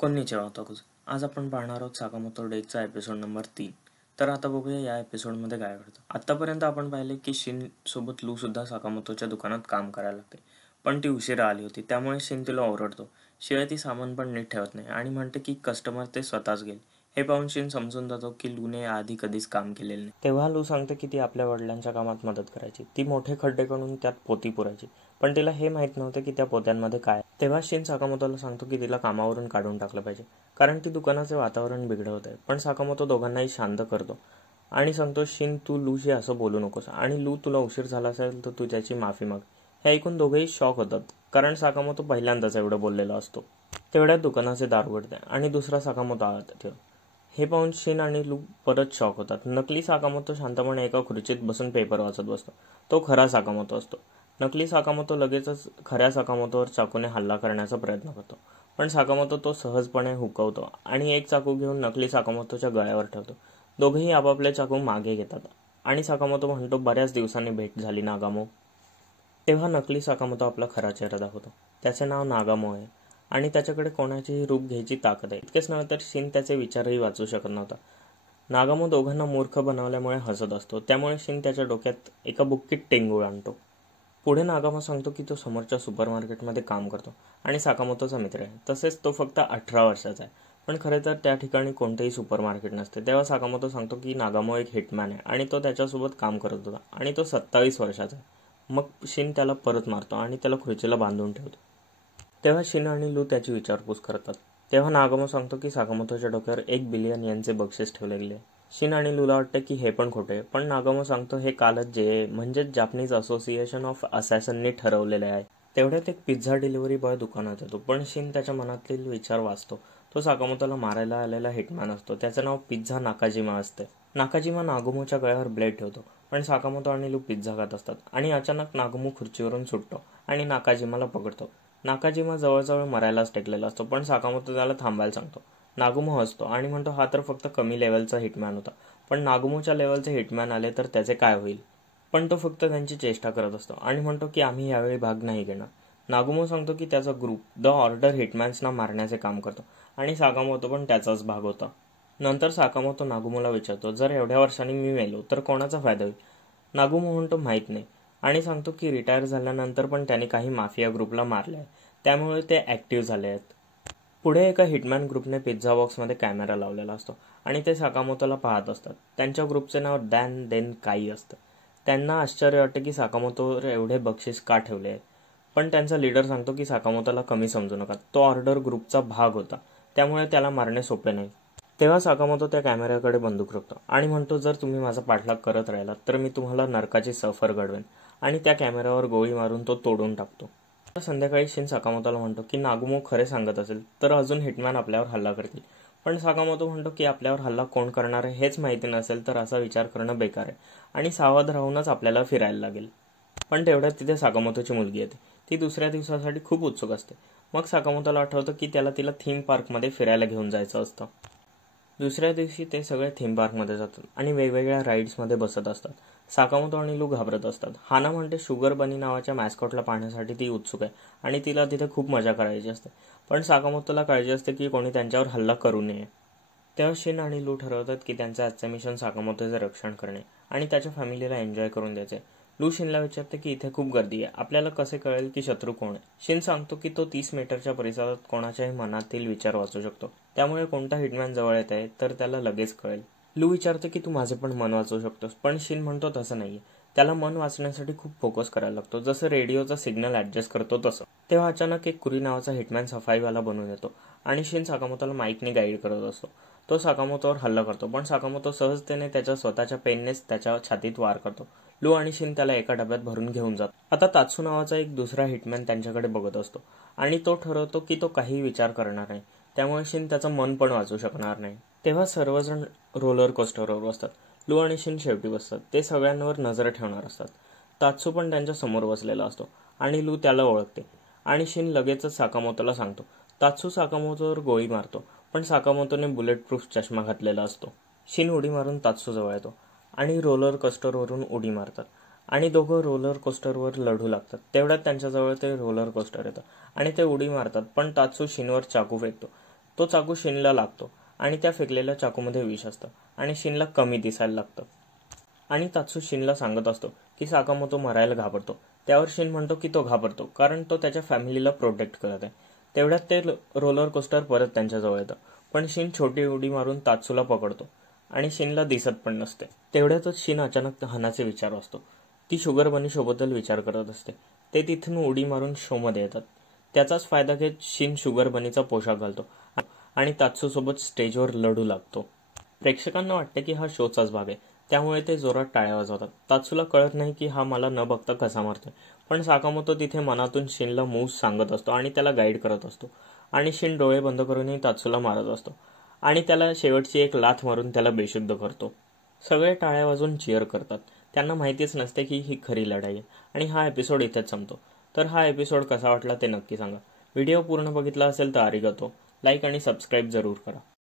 कोन्निचिवा ओताकुज. आज आपण पाहणार आहोत साकामोतो डेजचा एपिसोड नंबर 3. तर आता बघूया या एपिसोडमध्ये काय घडतं. आत्तापर्यंत आपण पाहिले की शिन सोबत लू सुद्धा साकामोतोच्या दुकानात काम करायला लागते, पण ती उशिरा आली होती, त्यामुळे शिन तिला ओरडतो. शिवाय ती सामान पण नीट ठेवत नाही आणि म्हणते की कस्टमर ते स्वतःच घेईल. हे पाहून शिन समजून जातो की लूने आधी कधीच काम केलेलं नाही. तेव्हा लू सांगते की ती आपल्या वडिलांच्या कामात मदत करायची. ती मोठे खड्डे करून त्यात पोती पुरायची, पण तिला हे माहीत नव्हते की त्या पोत्यांमध्ये काय. तेव्हा शिन साकामोतोला सांगतो की तिला कामावरून काढून टाकलं पाहिजे, कारण ती दुकानाचे वातावरण बिघडवत आहे. पण साकामोतो दोघांनाही शांत करतो आणि सांगतो, शिन तू लूशी असं बोलू नकोस, आणि लू तुला उशीर झाला असेल तर तू त्याची माफी माग. हे ऐकून दोघेही शॉक होतात, कारण साकामोतो पहिल्यांदाच एवढं बोललेला असतो. तेवढ्यात दुकानाचे दार उघडते आणि दुसरा साकामोतो आत येतो. हे पाहून शिन आणि लू परत शॉक होतात. नकली साकामोतो शांतपणे एका खुर्चीत बसून पेपर वाचत बसतो. तो खरा साकामोतो असतो. नकली साकामोतो लगेचच खऱ्या साकामोतोवर चाकूने हल्ला करण्याचा प्रयत्न करतो, पण साकामोतो तो सहजपणे हुकवतो आणि एक चाकू घेऊन नकली साकामोतोच्या गळ्यावर ठेवतो. दोघेही आपापले चाकू मागे घेतात आणि साकामोतो म्हणतो, बऱ्याच दिवसांनी भेट झाली नागामो. तेव्हा नकली साकामोतो आपला खरा चेहरा दाखवतो. त्याचे नाव नागामो आहे आणि त्याच्याकडे कोणाचेही रूप घ्यायची ताकद आहे. इतकेच नव्हे तर शिन त्याचे विचारही वाचू शकत नव्हता. नागामो दोघांना मूर्ख बनवल्यामुळे हसत असतो, त्यामुळे शिन त्याच्या डोक्यात एका बुक्कीत टेंगूळ आणतो. पुढे नागामो सांगतो की तो समोरच्या सुपरमार्केटमध्ये काम करतो आणि साकामोतोचा मित्र आहे. तसेच तो फक्त 18 वर्षाचा आहे, पण खरे तर त्या ठिकाणी कोणतेही सुपरमार्केट नसते. तेव्हा साकामोतो सांगतो की नागामो एक हिटमॅन आहे आणि तो त्याच्यासोबत काम करत होता आणि तो 27 वर्षाचा आहे. मग शिन त्याला परत मारतो आणि त्याला खुर्चीला बांधून ठेवतो. तेव्हा शिन आणि लू त्याची विचारपूस करतात. तेव्हा नागामो सांगतो की साकामोतोच्या डोक्यावर 1 बिलियन येनचे बक्षीस ठेवले गेले. शिन आणि लूला वाटते की हे पण खोटे, पण नागामो सांगतो हे कालच जे म्हणजेच जापनीज असोसिएशन ऑफ असॅसननी ठरवलेले आहे. तेवढ्यात एक पिझ्झा डिलिव्हरी बॉय दुकानात येतो, पण शिन त्याच्या मनातील विचार वाचतो. तो साकामोतोला मारायला आलेला हिटमॅन असतो. त्याचं नाव पिझ्झा नाकाजिमा असते. नाकाजिमा नागोमोच्या गळ्यावर ब्लेड ठेवतो, पण साकामोतो आणि लू पिझ्झा खात असतात आणि अचानक नागोमो खुर्चीवरून सुटतो आणि नाकाजिमाला पकडतो. नाकाजिमा जवळजवळ मरायलाच टेकलेला असतो, पण साकामोतो त्याला थांबायला सांगतो. नागोमो हसतो आणि म्हणतो, हा तर फक्त कमी लेवलचा हिटमॅन होता, पण नागोमोच्या लेवलचे हिटमॅन आले तर त्याचे काय होईल. पण तो फक्त त्यांची चेष्टा करत असतो आणि म्हणतो की आम्ही यावेळी भाग नाही घेणार. नागोमो सांगतो की त्याचा ग्रुप द ऑर्डर हिटमॅन्सना मारण्याचे काम करतो आणि साकामोतो पण त्याचाच भाग होता. नंतर साकामोतो नागोमोला विचारतो, जर एवढ्या वर्षांनी मी मेलो तर कोणाचा फायदा होईल. नागोमो म्हणतो माहीत नाही आणि सांगतो की रिटायर झाल्यानंतर पण त्याने काही माफिया ग्रुपला मारले आहे, त्यामुळे ते ॲक्टिव्ह झाले आहेत. पुढे एका हिटमॅन ग्रुपने पिझ्झा बॉक्समध्ये कॅमेरा लावलेला असतो आणि ते साकामोतोला पाहत असतात. त्यांच्या ग्रुपचे नाव डॅन देन काई असतं. त्यांना आश्चर्य वाटते की साकामोतोवर एवढे बक्षीस का ठेवले आहे, पण त्यांचा लीडर सांगतो की साकामोतोला कमी समजू नका, तो ऑर्डर ग्रुपचा भाग होता, त्यामुळे त्याला मारणे सोपे नाही. तेव्हा साकामोतो त्या कॅमेऱ्याकडे बंदूक रोखतो आणि म्हणतो, जर तुम्ही माझा पाठलाग करत राहिलात तर मी तुम्हाला नरकाची सफर घडवेन, आणि त्या कॅमेऱ्यावर गोळी मारून तो तोडून टाकतो. संध्याकाळी शिन साकामोतोला म्हणतो की नागोमो खरे सांगत असेल तर अजून हिटमॅन आपल्यावर हल्ला करतील, पण साकामोतो म्हणतो की आपल्यावर हल्ला कोण करणार आहे हेच माहिती नसेल तर असा विचार करणं बेकार आहे आणि सावध राहूनच आपल्याला फिरायला लागेल. पण तेवढ्यात तिथे साकामोतोची मुलगी येते. ती दुसऱ्या दिवसासाठी खूप उत्सुक असते. मग साकामोतोला आठवतं की त्याला तिला थीम पार्कमध्ये फिरायला घेऊन जायचं असतं. दुसऱ्या दिवशी ते सगळे थीम पार्कमध्ये जातात आणि वेगवेगळ्या राईड्समध्ये बसत असतात. साकामोतो आणि लू घाबरत असतात. हाना म्हणते शुगर बनी नावाच्या मॅस्कॉटला पाहण्यासाठी ती उत्सुक आहे आणि तिला तिथे खूप मजा करायची असते, पण साकामोतोला काळजी असते की कोणी त्यांच्यावर हल्ला करू नये. तेव्हा शिन आणि लू ठरवतात की त्यांचं आजचं मिशन साकामोतोचे रक्षण करणे आणि त्याच्या फॅमिलीला एन्जॉय करून द्यायचे. लू शिनला विचारते की इथे खूप गर्दी आहे, आपल्याला कसे कळेल की शत्रू कोण आहे. शिन सांगतो की तो 30 मीटरच्या परिसरात कोणाच्याही मनातील विचार वाचू शकतो, त्यामुळे कोणता हिटमॅन जवळ येत आहे तर त्याला लगेच कळेल. लू विचारते की तू माझे पण मन वाचवू शकतोस, पण शिन म्हणतो तसं नाहीये, त्याला मन वाचण्यासाठी खूप फोकस करायला लागतो, जसं रेडिओचा सिग्नल ॲडजस्ट करतो तसं. तेव्हा अचानक एक कुरी नावाचा हिटमॅन सफाईवाला बनून येतो आणि शिन साकामोतोला माईकने गाईड करत असतो. तो साकामोतोवर हल्ला करतो, पण साकामोतो सहजतेने त्याच्या स्वतःच्या पेननेच त्याच्या छातीत वार करतो. लू आणि शिन त्याला एका डब्यात भरून घेऊन जातो. आता तात्सू नावाचा एक दुसरा हिटमॅन त्यांच्याकडे बघत असतो आणि तो ठरवतो की तो काही विचार करणार नाही, त्यामुळे शिन त्याचं मन पण वाचू शकणार नाही. तेव्हा सर्वजण रोलर कोस्टरवर बसतात. लू आणि शिन शेवटी बसतात. ते सगळ्यांवर नजर ठेवणार असतात. तात्सू पण त्यांच्या समोर बसलेला असतो आणि लू त्याला ओळखते आणि शिन लगेचच साकामोतोला सांगतो. तात्सू साकामोतोवर गोळी मारतो, पण साकामोतोने बुलेट प्रूफ चष्मा घातलेला असतो. शिन उडी मारून तात्सू जवळ येतो आणि रोलर कोस्टरवरून उडी मारतात आणि दोघं रोलर कोस्टरवर लढू लागतात. तेवढ्यात त्यांच्याजवळ ते रोलर कोस्टर येतं आणि ते उडी मारतात, पण तात्सू शिनवर चाकू फेकतो. तो चाकू शिनला लागतो आणि त्या फेकलेल्या चाकूमध्ये विष असतं आणि शिनला कमी दिसायला लागतं. आणि तात्सू शिनला सांगत असतो की साकामोतो मरायला घाबरतो. त्यावर शिन म्हणतो की तो घाबरतो कारण तो त्याच्या फॅमिलीला प्रोटेक्ट करत आहे. तेवढ्यात ते रोलर कोस्टर परत त्यांच्याजवळ येतं, पण शिन छोटी उडी मारून तात्सूला पकडतो आणि शिनला दिसत पण नसते. तेवढ्यातच शिन अचानक हनाचे विचार असतो. ती शुगर बनी शोबद्दल विचार करत असते. ते तिथून उडी मारून शोमध्ये येतात. त्याचाच फायदा घेत शिन शुगर बनीचा पोशाख घालतो आणि तात्सू सोबत स्टेजवर लढू लागतो. प्रेक्षकांना वाटते की हा शोचाच भाग आहे, त्यामुळे ते जोरात टाळ्या वाजवतात. तात्सूला कळत नाही की हा मला न बघता कसा मारतोय, पण साकामोतो तिथे मनातून शिनला मूव्स सांगत असतो आणि त्याला गाईड करत असतो. आणि शिन डोळे बंद करूनही तात्सूला मारत असतो आणि त्याला शेवटची एक लाथ मारून त्याला बेशुद्ध करतो. सगळे टाळ्या वाजवून चिअर करतात. त्यांना माहितीच नसते की ही खरी लढाई आहे. आणि हा एपिसोड इथेच संपतो. तर हा एपिसोड कसा वाटला ते नक्की सांगा. व्हिडिओ पूर्ण बघितला असेल तर आरिगातो. लाईक आणि सबस्क्राईब जरूर करा.